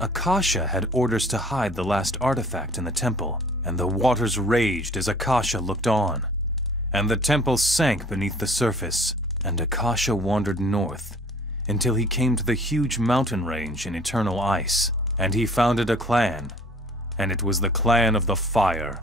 Akasha had orders to hide the last artifact in the temple, and the waters raged as Akasha looked on. And the temple sank beneath the surface, and Akasha wandered north, until he came to the huge mountain range in eternal ice, and he founded a clan, and it was the clan of the fire.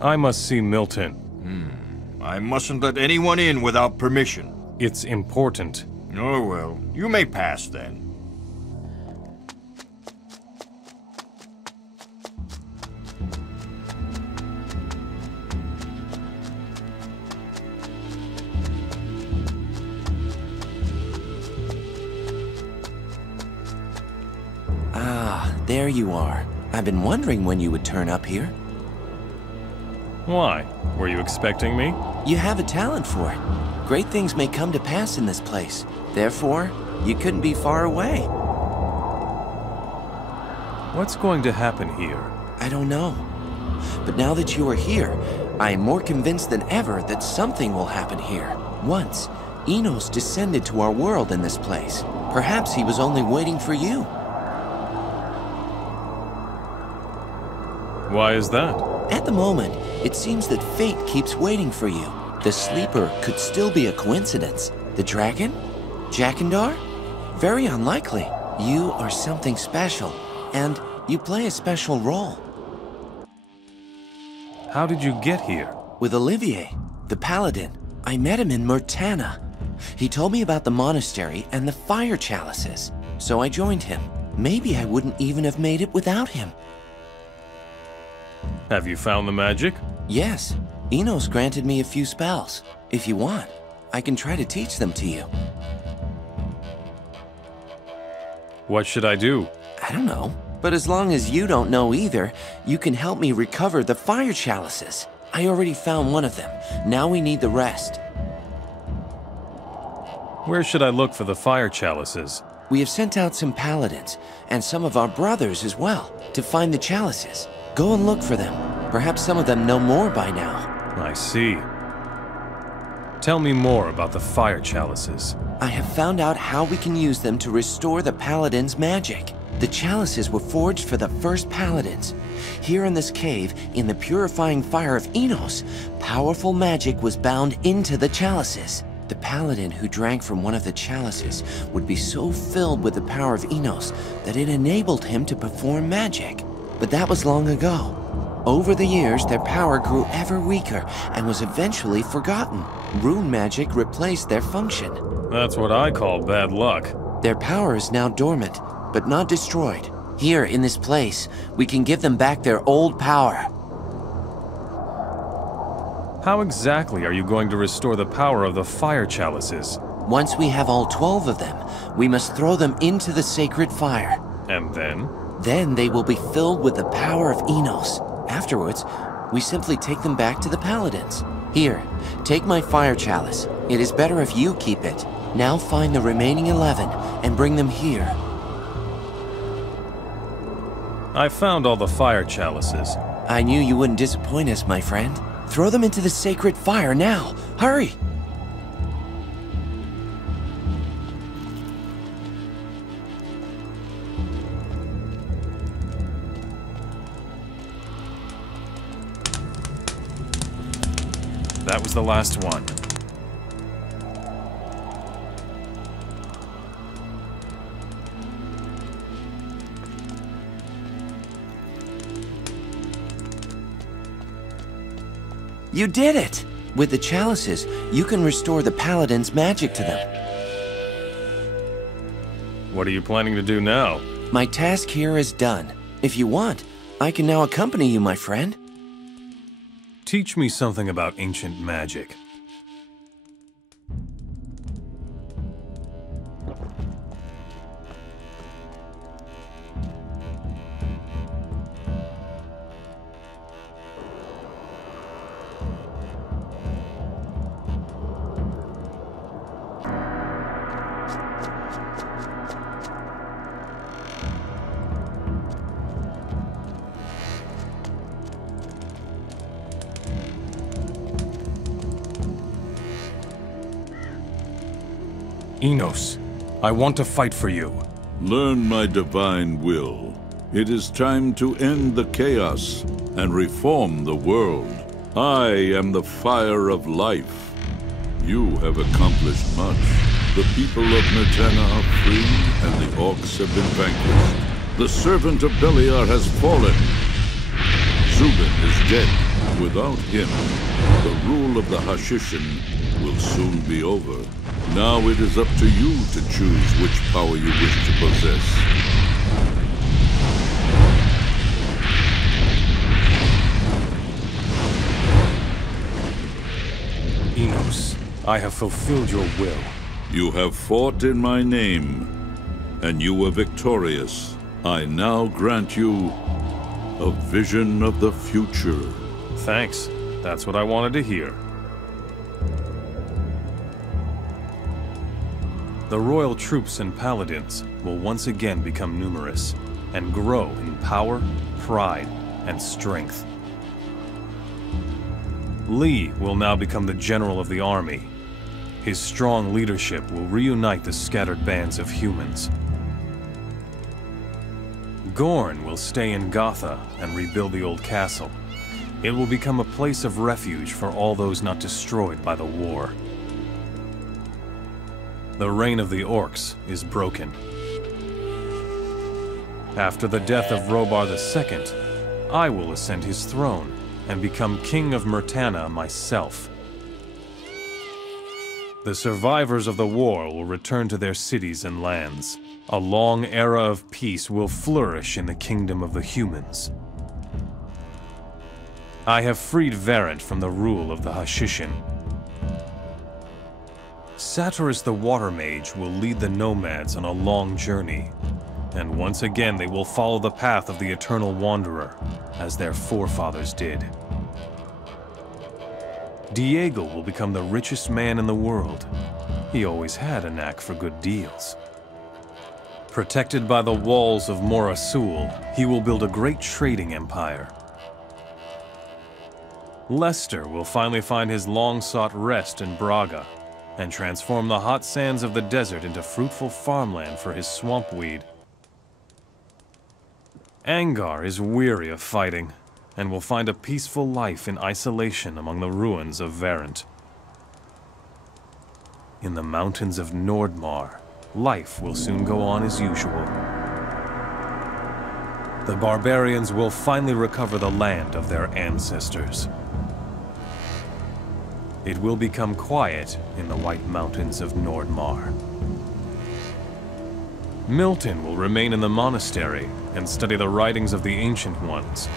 I must see Milton. I mustn't let anyone in without permission. It's important. Oh well, you may pass then. Ah, there you are. I've been wondering when you would turn up here. Why? Were you expecting me? You have a talent for it. Great things may come to pass in this place. Therefore, you couldn't be far away. What's going to happen here? I don't know. But now that you are here, I am more convinced than ever that something will happen here. Once, Enos descended to our world in this place. Perhaps he was only waiting for you. Why is that? At the moment, it seems that fate keeps waiting for you. The sleeper could still be a coincidence. The dragon? Jakandar? Very unlikely. You are something special, and you play a special role. How did you get here? With Olivier, the paladin. I met him in Murtana. He told me about the monastery and the fire chalices, so I joined him. Maybe I wouldn't even have made it without him. Have you found the magic? Yes. Enos granted me a few spells. If you want, I can try to teach them to you. What should I do? I don't know. But as long as you don't know either, you can help me recover the fire chalices. I already found one of them. Now we need the rest. Where should I look for the fire chalices? We have sent out some paladins, and some of our brothers as well, to find the chalices. Go and look for them. Perhaps some of them know more by now. I see. Tell me more about the fire chalices. I have found out how we can use them to restore the paladin's magic. The chalices were forged for the first paladins. Here in this cave, in the purifying fire of Enos, powerful magic was bound into the chalices. The paladin who drank from one of the chalices would be so filled with the power of Enos that it enabled him to perform magic. But that was long ago. Over the years, their power grew ever weaker and was eventually forgotten. Rune magic replaced their function. That's what I call bad luck. Their power is now dormant, but not destroyed. Here, in this place, we can give them back their old power. How exactly are you going to restore the power of the fire chalices? Once we have all 12 of them, we must throw them into the sacred fire. And then? Then they will be filled with the power of Enos. Afterwards, we simply take them back to the paladins. Here, take my fire chalice. It is better if you keep it. Now find the remaining 11 and bring them here. I found all the fire chalices. I knew you wouldn't disappoint us, my friend. Throw them into the sacred fire now. Hurry! That was the last one. You did it! With the chalices, you can restore the paladin's magic to them. What are you planning to do now? My task here is done. If you want, I can now accompany you, my friend. Teach me something about ancient magic. Enos, I want to fight for you. Learn my divine will. It is time to end the chaos and reform the world. I am the fire of life. You have accomplished much. The people of Myrtana are free, and the orcs have been vanquished. The servant of Beliar has fallen. Zubin is dead. Without him, the rule of the Hashishin will soon be over. Now it is up to you to choose which power you wish to possess. Enos, I have fulfilled your will. You have fought in my name, and you were victorious. I now grant you a vision of the future. Thanks. That's what I wanted to hear. The royal troops and paladins will once again become numerous and grow in power, pride, and strength. Lee will now become the general of the army. His strong leadership will reunite the scattered bands of humans. Gorn will stay in Gotha and rebuild the old castle. It will become a place of refuge for all those not destroyed by the war. The reign of the orcs is broken. After the death of Robar II, I will ascend his throne and become king of Myrtana myself. The survivors of the war will return to their cities and lands. A long era of peace will flourish in the kingdom of the humans. I have freed Varant from the rule of the Hashishin. Satyrus the Water Mage will lead the nomads on a long journey, and once again they will follow the path of the Eternal Wanderer, as their forefathers did. Diego will become the richest man in the world. He always had a knack for good deals. Protected by the walls of Mor Asul, he will build a great trading empire. Lester will finally find his long-sought rest in Braga, and transform the hot sands of the desert into fruitful farmland for his swampweed. Angar is weary of fighting, and will find a peaceful life in isolation among the ruins of Varant. In the mountains of Nordmar, life will soon go on as usual. The barbarians will finally recover the land of their ancestors. It will become quiet in the White Mountains of Nordmar. Milton will remain in the monastery and study the writings of the Ancient Ones.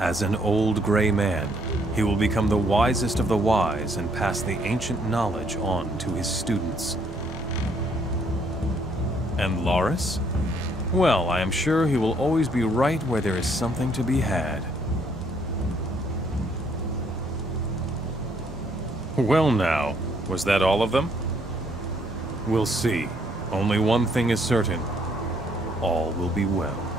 As an old gray man, he will become the wisest of the wise and pass the ancient knowledge on to his students. And Loris? Well, I am sure he will always be right where there is something to be had. Well now, was that all of them? We'll see. Only one thing is certain. All will be well.